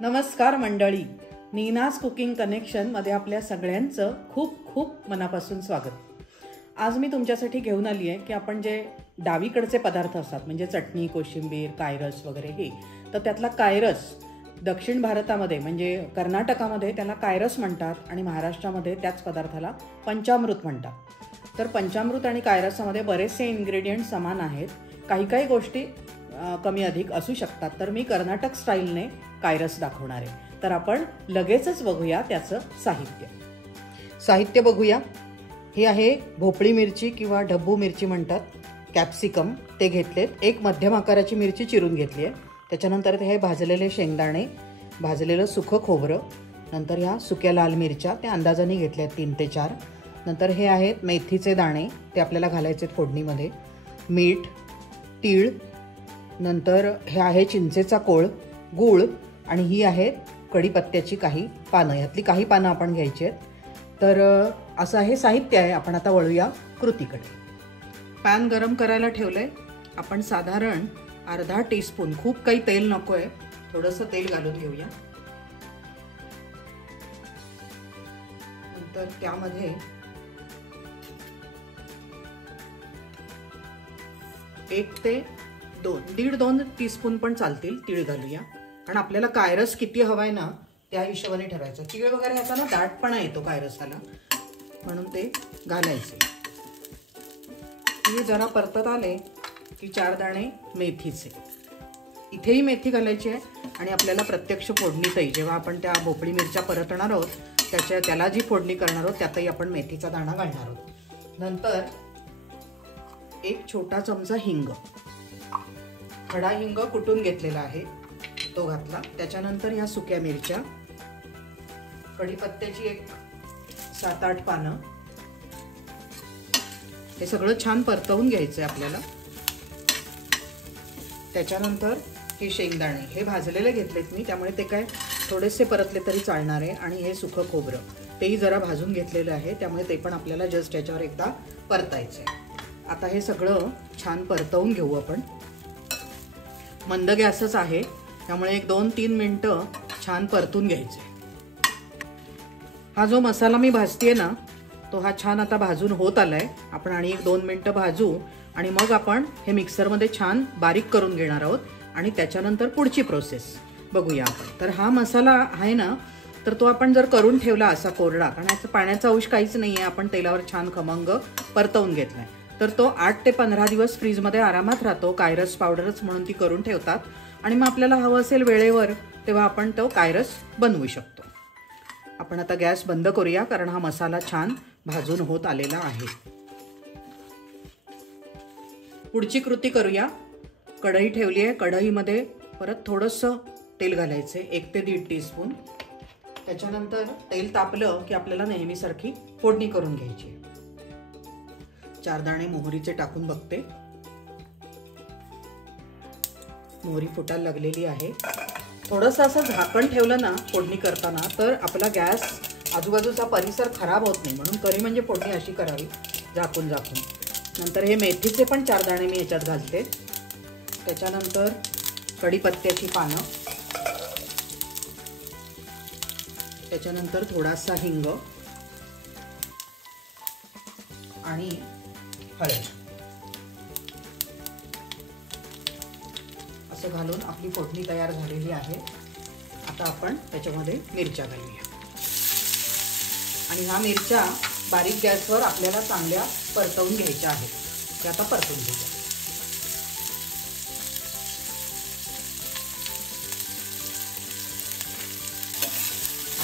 नमस्कार मंडळी, नीनाज कुकिंग कनेक्शनमध्ये आपल्या सगळ्यांचं खूप खूप मनापासून स्वागत। आज मी तुमच्यासाठी घेऊन आली आहे की आपण जे डावीकडचे पदार्थ असतात म्हणजे चटणी, कोशिंबीर, कायरस वगैरे हे, तर त्यातला कायरस दक्षिण भारतामध्ये म्हणजे कर्नाटकामध्ये त्याला कायरस म्हणतात आणि महाराष्ट्रामध्ये त्याच पदार्थाला पंचामृत म्हणतात। तर पंचामृत आणि कायरसामध्ये बरेचसे इन्ग्रेडियंट समान आहेत, काही काही गोष्टी कमी अधिक असू शकतात। तर मी कर्नाटक स्टाईलने कायरस दाखवणार आहे। तर आपण लगेचच बघूया त्याचं साहित्य बघूया। हे आहे भोपळी मिरची किंवा ढब्बू मिरची म्हणतात, कॅप्सिकम ते घेतलेत, एक मध्यम आकाराची मिरची चिरून घेतली आहे। त्याच्यानंतर हे भाजलेले शेंगदाणे, भाजलेलं सुकं खोबरं, नंतर ह्या सुक्या लाल मिरच्या त्या अंदाजाने घेतल्या 3 ते 4, नंतर हे आहेत मेथीचे दाणे ते आपल्याला घालायचे फोडणीमध्ये, मीठ, तीळ, नंतर हे आहे चिंचेचा कोळ, गूळ आणि ही आहेत कढीपत्त्याची काही पानं, यातली काही पानं आपण घ्यायची आहेत। तर असं हे साहित्य आहे। आपण आता वळूया कृतीकडे। पॅन गरम करायला ठेवलंय, आपण साधारण अर्धा टीस्पून, खूप काही तेल नकोय, थोडंसं तेल घालून घेऊया। नंतर त्यामध्ये 1 ते 1.5 टीस्पून पण चालतील तीळ घालूया, कारण आपल्याला कायरस किती हवाय ना त्या हिशोबाने ठरवायचं। तीळ वगैरे ह्याचा ना दाटपणा येतो कायरसाला, म्हणून ते घालायचे। तीळ जरा परतत आले की 4 दाणे मेथीचे, इथेही मेथी घालायची आहे आणि आपल्याला प्रत्यक्ष फोडणीतही जेव्हा आपण त्या भोपळी मिरच्या परतणार आहोत त्याला जी फोडणी करणार आहोत त्यातही आपण मेथीचा दाणा घालणार आहोत। नंतर 1 छोटा चमचा हिंग, खडा हिंग कुटून घेतलेला आहे तो घातला। त्याच्यानंतर ह्या सुक्या मिरच्या, कढीपत्त्याची 7-8 पानं, हे सगळं छान परतवून घ्यायचंय आपल्याला। त्याच्यानंतर हे शेंगदाणे हे भाजलेले घेतलेत मी, त्यामुळे ते काय थोडेसे परतले तरी चालणार आहे, आणि हे सुकं खोबरं तेही जरा भाजून घेतलेलं आहे, त्यामुळे ते पण आपल्याला जस्ट याच्यावर एकदा परतायचंय। आता हे सगळं छान परतवून घेऊ आपण। मंद गॅसच आहे, त्यामुळे 1-2-3 मिनिटं छान परतून घ्यायचे। हा जो मसाला मी भाजतेय ना तो हा छान आता भाजून होत आलाय। आपण आणि 1-2 मिनिटं भाजू आणि मग आपण हे मिक्सरमध्ये छान बारीक करून घेणार आहोत आणि त्याच्यानंतर पुढची प्रोसेस बघूया आपण। तर हा मसाला आहे ना, तर तो आपण जर करून ठेवला असा कोरडा, कारण याचा पाण्याचा अंश काहीच नाही आहे, आपण तेलावर छान खमंग परतवून घेतलाय, तर तो 8 ते 15 दिवस फ्रीजमध्ये आरामात राहतो। कायरस पावडरच म्हणून ती करून ठेवतात आणि मग आपल्याला हवं असेल वेळेवर तेव्हा आपण तो कायरस बनवू शकतो। आपण आता गॅस बंद करूया, कारण हा मसाला छान भाजून होत आलेला आहे। पुढची कृती करूया। कढई ठेवली आहे, कढईमध्ये परत थोडंसं तेल घालायचे, 1 ते 1.5 टीस्पून। त्याच्यानंतर तेल तापलं की आपल्याला नेहमीसारखी फोडणी करून घ्यायची। 4 दाणे मोहरीचे टाकून बघते, मोहरी फुटायला लागलेली आहे। थोडंसं असं झाकण ठेवलं ना फोडणी करताना तर आपला गॅस, आजूबाजूचा परिसर खराब होत नाही, म्हणून करी म्हणजे फोडणी अशी करावी झाकून झाकून। नंतर हे मेथीचे पण 4 दाणे मी याच्यात घालते। त्याच्यानंतर कढीपत्त्याची पानं, त्याच्यानंतर थोडासा हिंग आणि हळद असं घालून आपली फोडणी तयार झालेली आहे। आता आपण त्याच्यामध्ये मिरच्या घालूया आणि ह्या मिरच्या बारीक गॅसवर आपल्याला चांगल्या परतवून घ्यायच्या आहेत। त्या आता परतून घेऊया।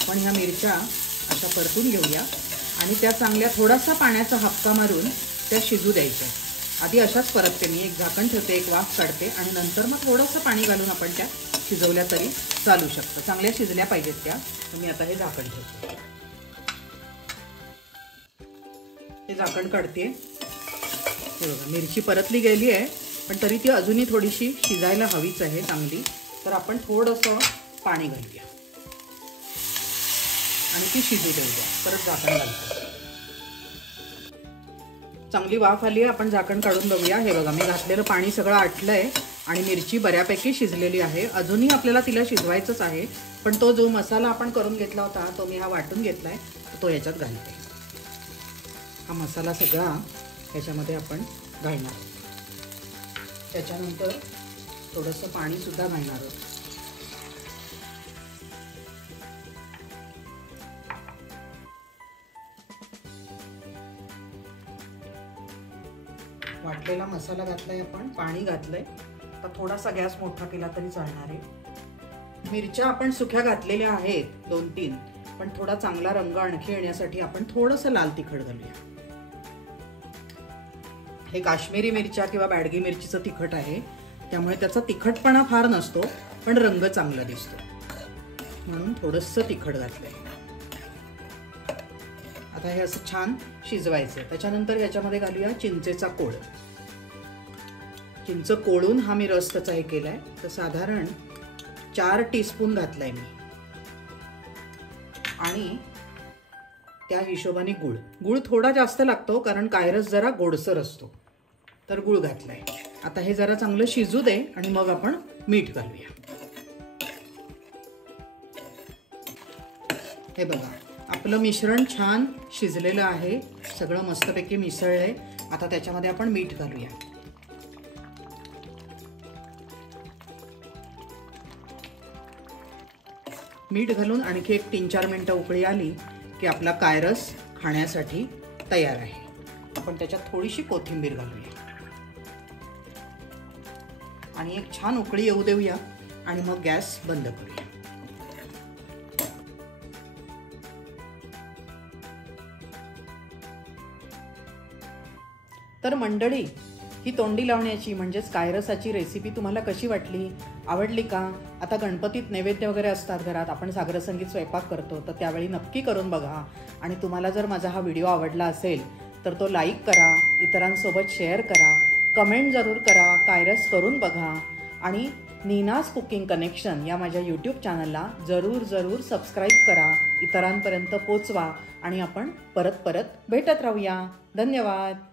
आपण ह्या मिरच्या अशा परतून घेऊया आणि त्या चांगल्या थोडासा पाण्याचा हापका मारून त्या शिजू द्यायच्या। आधी अशाच परतते मी, एक झाकण ठेवते, एक वाफ काढते आणि नंतर मग थोडंसं पाणी घालून आपण त्या शिजवल्या तरी चालू शकतं। चांगल्या शिजल्या पाहिजेत त्या, तर मी आता हे झाकण ठेवते। हे झाकण काढते, हे बघा मिरची परतली गेली आहे, पण तरी ती अजूनही थोडीशी शिजायला हवीच आहे चांगली। तर आपण थोडंसं पाणी घालूया आणि ती शिजू देऊया। परत झाकण घालतो, चांगली वाफ आली आहे, आपण झाकण काढून बघूया। हे बघा मी घातलेलं पाणी सगळं आटलंय आणि मिरची बऱ्यापैकी शिजलेली आहे. अजूनही आपल्याला तिला शिजवायचंच आहे, पण तो जो मसाला आपण करून घेतला होता तो मी हा वाटून घेतलाय, तो याच्यात घालते. हा मसाला सगळा ह्याच्यामध्ये आपण घालणार आहोत. त्याच्यानंतर थोडंसं पाणी सुद्धा घालणार आहोत. वाटलेला मसाला घातलाय आपण, पाणी घातलंय. तर थोडासा गॅस मोठा केला तरी चालणार आहे. मिरच्या आपण सुक्या घातलेल्या आहेत 2-3, पण थोडा चांगला रंग आणखी येण्यासाठी आपण थोडंसं लाल तिखट घालूया. हे काश्मीरी मिरच्या किंवा बॅडगी मिरचीचं तिखट आहे, त्यामुळे त्याचा तिखटपणा फार नसतो, पण रंग चांगला दिसतो, म्हणून थोडंसं तिखट घातलंय. आता हे असं छान शिजवायचं. त्याच्यानंतर याच्यामध्ये घालूया चिंचेचा कोळ. चिंच कोळून हा मी रस त्याचा हे केलाय. तर साधारण 4 टीस्पून घातलाय मी. आणि त्या हिशोबाने गुळ. गुळ थोडा जास्त लागतो कारण कायरस जरा गोडसर असतो, तर गुळ घातलाय. आता हे जरा चांगलं शिजू दे आणि मग आपण मीठ घालूया. हे बघा, आपलं मिश्रण छान शिजलेलं आहे, सगळं मस्तपैकी मिसळलंय. आता त्याच्यामध्ये आपण मीठ घालूया. मीठ घालून आणखी एक 3-4 मिनिटं उकळी आली की आपला कायरस खाण्यासाठी तयार आहे. आपण त्याच्यात थोडीशी कोथिंबीर घालूया आणि एक छान उकळी येऊ देऊया आणि मग गॅस बंद करूया. तर मंडळी, ही तोंडी लावण्याची म्हणजेच कायरसाची रेसिपी तुम्हाला कशी वाटली? आवडली का? आता गणपतीत नैवेद्य वगैरे असतात घरात, आपण सागर संगीत स्वयंपाक करतो, तर त्यावेळी नक्की करून बघा. आणि तुम्हाला जर माझा हा व्हिडिओ आवडला असेल तर तो लाईक करा, इतरांसोबत शेअर करा, कमेंट जरूर करा, कायरस करून बघा. आणि नीनाज कुकिंग कनेक्शन या माझ्या यूट्यूब चॅनलला जरूर सबस्क्राईब करा, इतरांपर्यंत पोचवा आणि आपण परत भेटत राहूया. धन्यवाद.